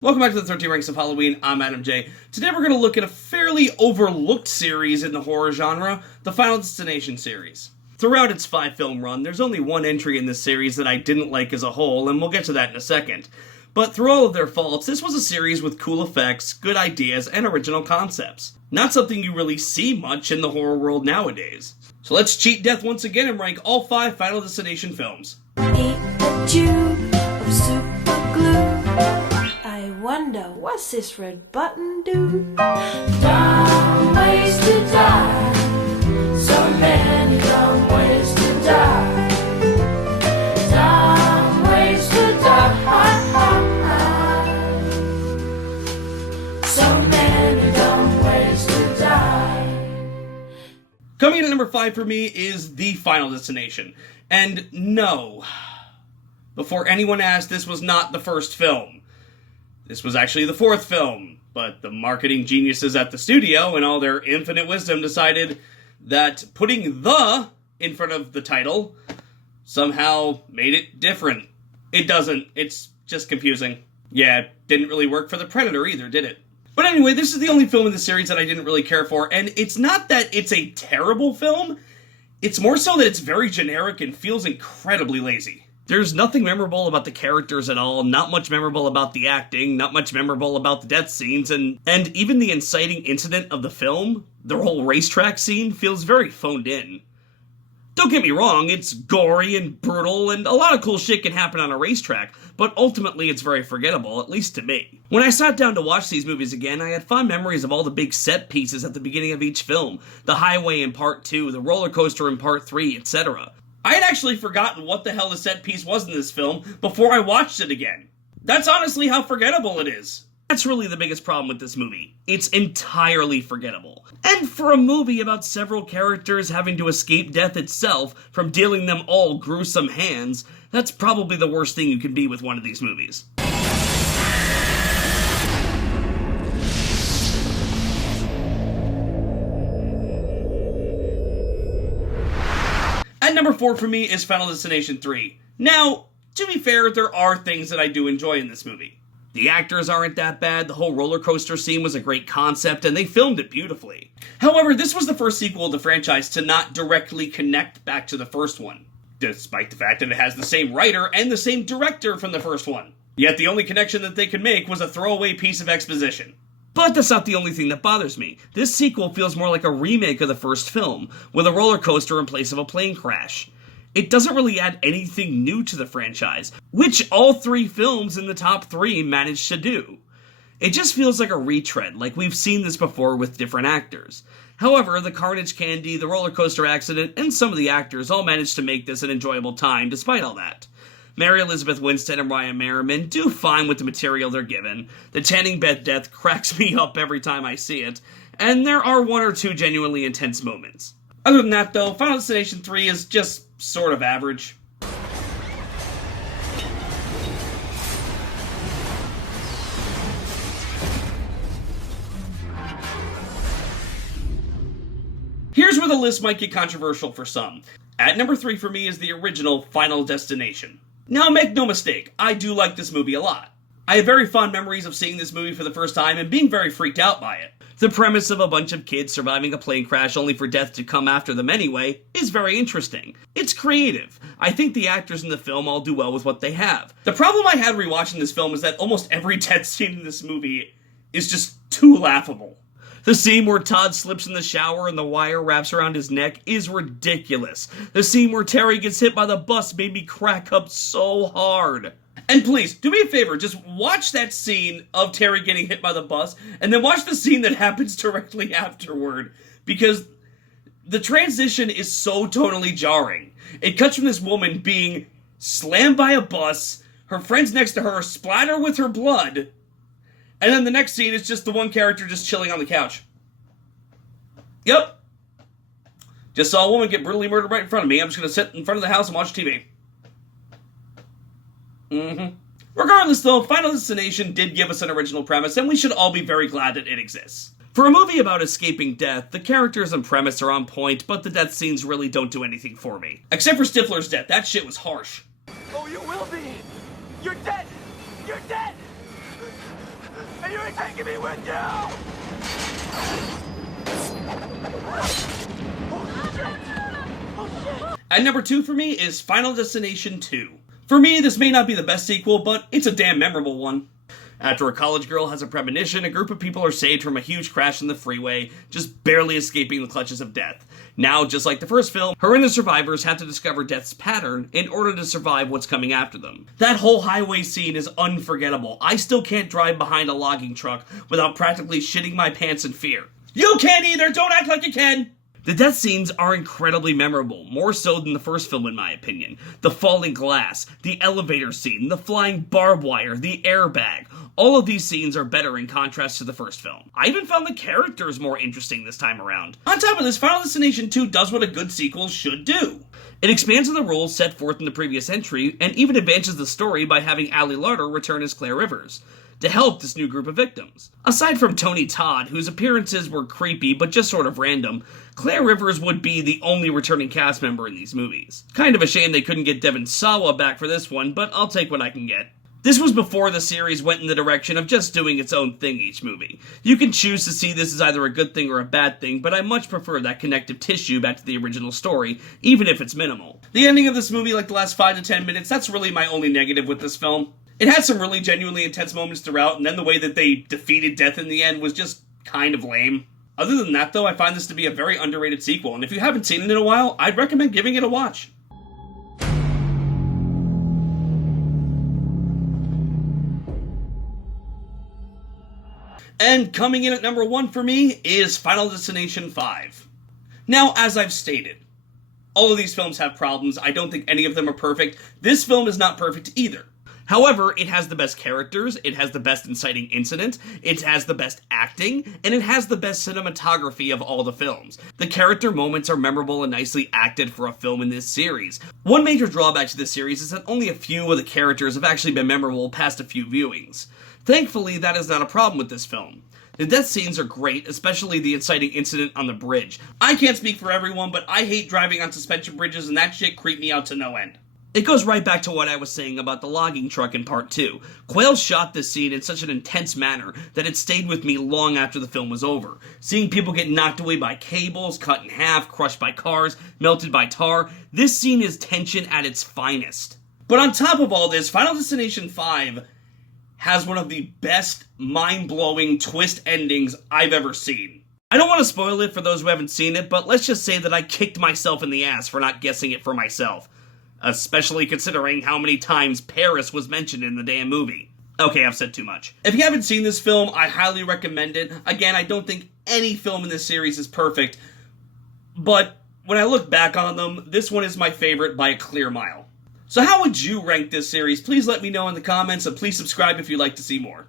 Welcome back to the 13 Ranks of Halloween. I'm Adam J. Today we're going to look at a fairly overlooked series in the horror genre, the Final Destination series. Throughout its 5-film run, there's only one entry in this series that I didn't like as a whole, and we'll get to that in a second. But through all of their faults, this was a series with cool effects, good ideas, and original concepts. Not something you really see much in the horror world nowadays. So let's cheat death once again and rank all 5 Final Destination films. Eat a tube of super glue. I wonder, what's this red button do? Dumb ways to die. So many dumb ways to die. Dumb ways to die. So many dumb ways to die. Coming in at number 5 for me is The Final Destination. And no, before anyone asked, this was not the first film. This was actually the 4th film, but the marketing geniuses at the studio, in all their infinite wisdom, decided that putting "the" in front of the title somehow made it different. It doesn't. It's just confusing. Yeah, it didn't really work for The Predator either, did it? But anyway, this is the only film in the series that I didn't really care for, and it's not that it's a terrible film, it's more so that it's very generic and feels incredibly lazy. There's nothing memorable about the characters at all, not much memorable about the acting, not much memorable about the death scenes, and even the inciting incident of the film, the whole racetrack scene, feels very phoned in. Don't get me wrong, it's gory and brutal, and a lot of cool shit can happen on a racetrack, but ultimately it's very forgettable, at least to me. When I sat down to watch these movies again, I had fond memories of all the big set pieces at the beginning of each film, the highway in Part 2, the roller coaster in Part 3, etc. I had actually forgotten what the hell the set piece was in this film before I watched it again. That's honestly how forgettable it is. That's really the biggest problem with this movie. It's entirely forgettable. And for a movie about several characters having to escape death itself from dealing them all gruesome hands, that's probably the worst thing you can be with one of these movies. At number 4 for me is Final Destination 3. Now, to be fair, there are things that I do enjoy in this movie. The actors aren't that bad, the whole roller coaster scene was a great concept, and they filmed it beautifully. However, this was the first sequel of the franchise to not directly connect back to the first one, despite the fact that it has the same writer and the same director from the first one. Yet the only connection that they could make was a throwaway piece of exposition. But that's not the only thing that bothers me. This sequel feels more like a remake of the first film, with a roller coaster in place of a plane crash. It doesn't really add anything new to the franchise, which all 3 films in the top 3 managed to do. It just feels like a retread, like we've seen this before with different actors. However, the carnage candy, the roller coaster accident, and some of the actors all managed to make this an enjoyable time despite all that. Mary Elizabeth Winstead and Ryan Merriman do fine with the material they're given. The tanning bed death cracks me up every time I see it, and there are 1 or 2 genuinely intense moments. Other than that, though, Final Destination 3 is just sort of average. Here's where the list might get controversial for some. At number 3 for me is the original Final Destination. Now, make no mistake, I do like this movie a lot. I have very fond memories of seeing this movie for the first time and being very freaked out by it. The premise of a bunch of kids surviving a plane crash only for death to come after them anyway is very interesting. It's creative. I think the actors in the film all do well with what they have. The problem I had rewatching this film is that almost every death scene in this movie is just too laughable. The scene where Todd slips in the shower and the wire wraps around his neck is ridiculous. The scene where Terry gets hit by the bus made me crack up so hard. And please, do me a favor, just watch that scene of Terry getting hit by the bus, and then watch the scene that happens directly afterward, because the transition is so tonally jarring. It cuts from this woman being slammed by a bus, her friends next to her splatter with her blood, and then the next scene is just the one character just chilling on the couch. Yep. Just saw a woman get brutally murdered right in front of me. I'm just going to sit in front of the house and watch TV. Regardless, though, Final Destination did give us an original premise, and we should all be very glad that it exists. For a movie about escaping death, the characters and premise are on point, but the death scenes really don't do anything for me. Except for Stifler's death, that shit was harsh. Oh, you will be! You're dead! You're dead! and you ain't taking me with you! At number 2 for me is Final Destination 2. For me, this may not be the best sequel, but it's a damn memorable one. After a college girl has a premonition, a group of people are saved from a huge crash in the freeway, just barely escaping the clutches of death. Now, just like the first film, her and the survivors have to discover death's pattern in order to survive what's coming after them. That whole highway scene is unforgettable. I still can't drive behind a logging truck without practically shitting my pants in fear. You can't either! Don't act like you can! The death scenes are incredibly memorable, more so than the first film in my opinion. The falling glass, the elevator scene, the flying barbed wire, the airbag. All of these scenes are better in contrast to the first film. I even found the characters more interesting this time around. On top of this, Final Destination 2 does what a good sequel should do. It expands on the rules set forth in the previous entry, and even advances the story by having Ali Larter return as Claire Rivers to help this new group of victims. Aside from Tony Todd, whose appearances were creepy but just sort of random, Claire Rivers would be the only returning cast member in these movies. Kind of a shame they couldn't get Devon Sawa back for this one, but I'll take what I can get. This was before the series went in the direction of just doing its own thing each movie. You can choose to see this as either a good thing or a bad thing, but I much prefer that connective tissue back to the original story, even if it's minimal. The ending of this movie, like the last 5 to 10 minutes, that's really my only negative with this film. It had some really genuinely intense moments throughout, and then the way that they defeated death in the end was just kind of lame. Other than that, though, I find this to be a very underrated sequel, and if you haven't seen it in a while, I'd recommend giving it a watch. And coming in at number 1 for me is Final Destination 5. Now, as I've stated, all of these films have problems. I don't think any of them are perfect. This film is not perfect either. However, it has the best characters, it has the best inciting incident, it has the best acting, and it has the best cinematography of all the films. The character moments are memorable and nicely acted for a film in this series. One major drawback to this series is that only a few of the characters have actually been memorable past a few viewings. Thankfully, that is not a problem with this film. The death scenes are great, especially the inciting incident on the bridge. I can't speak for everyone, but I hate driving on suspension bridges, and that shit creeped me out to no end. It goes right back to what I was saying about the logging truck in part 2. Quayle shot this scene in such an intense manner that it stayed with me long after the film was over. Seeing people get knocked away by cables, cut in half, crushed by cars, melted by tar, this scene is tension at its finest. But on top of all this, Final Destination 5 has one of the best, mind-blowing twist endings I've ever seen. I don't want to spoil it for those who haven't seen it, but let's just say that I kicked myself in the ass for not guessing it for myself. Especially considering how many times Paris was mentioned in the damn movie. Okay, I've said too much. If you haven't seen this film, I highly recommend it. Again, I don't think any film in this series is perfect, but when I look back on them, this one is my favorite by a clear mile. So how would you rank this series? Please let me know in the comments, and please subscribe if you'd like to see more.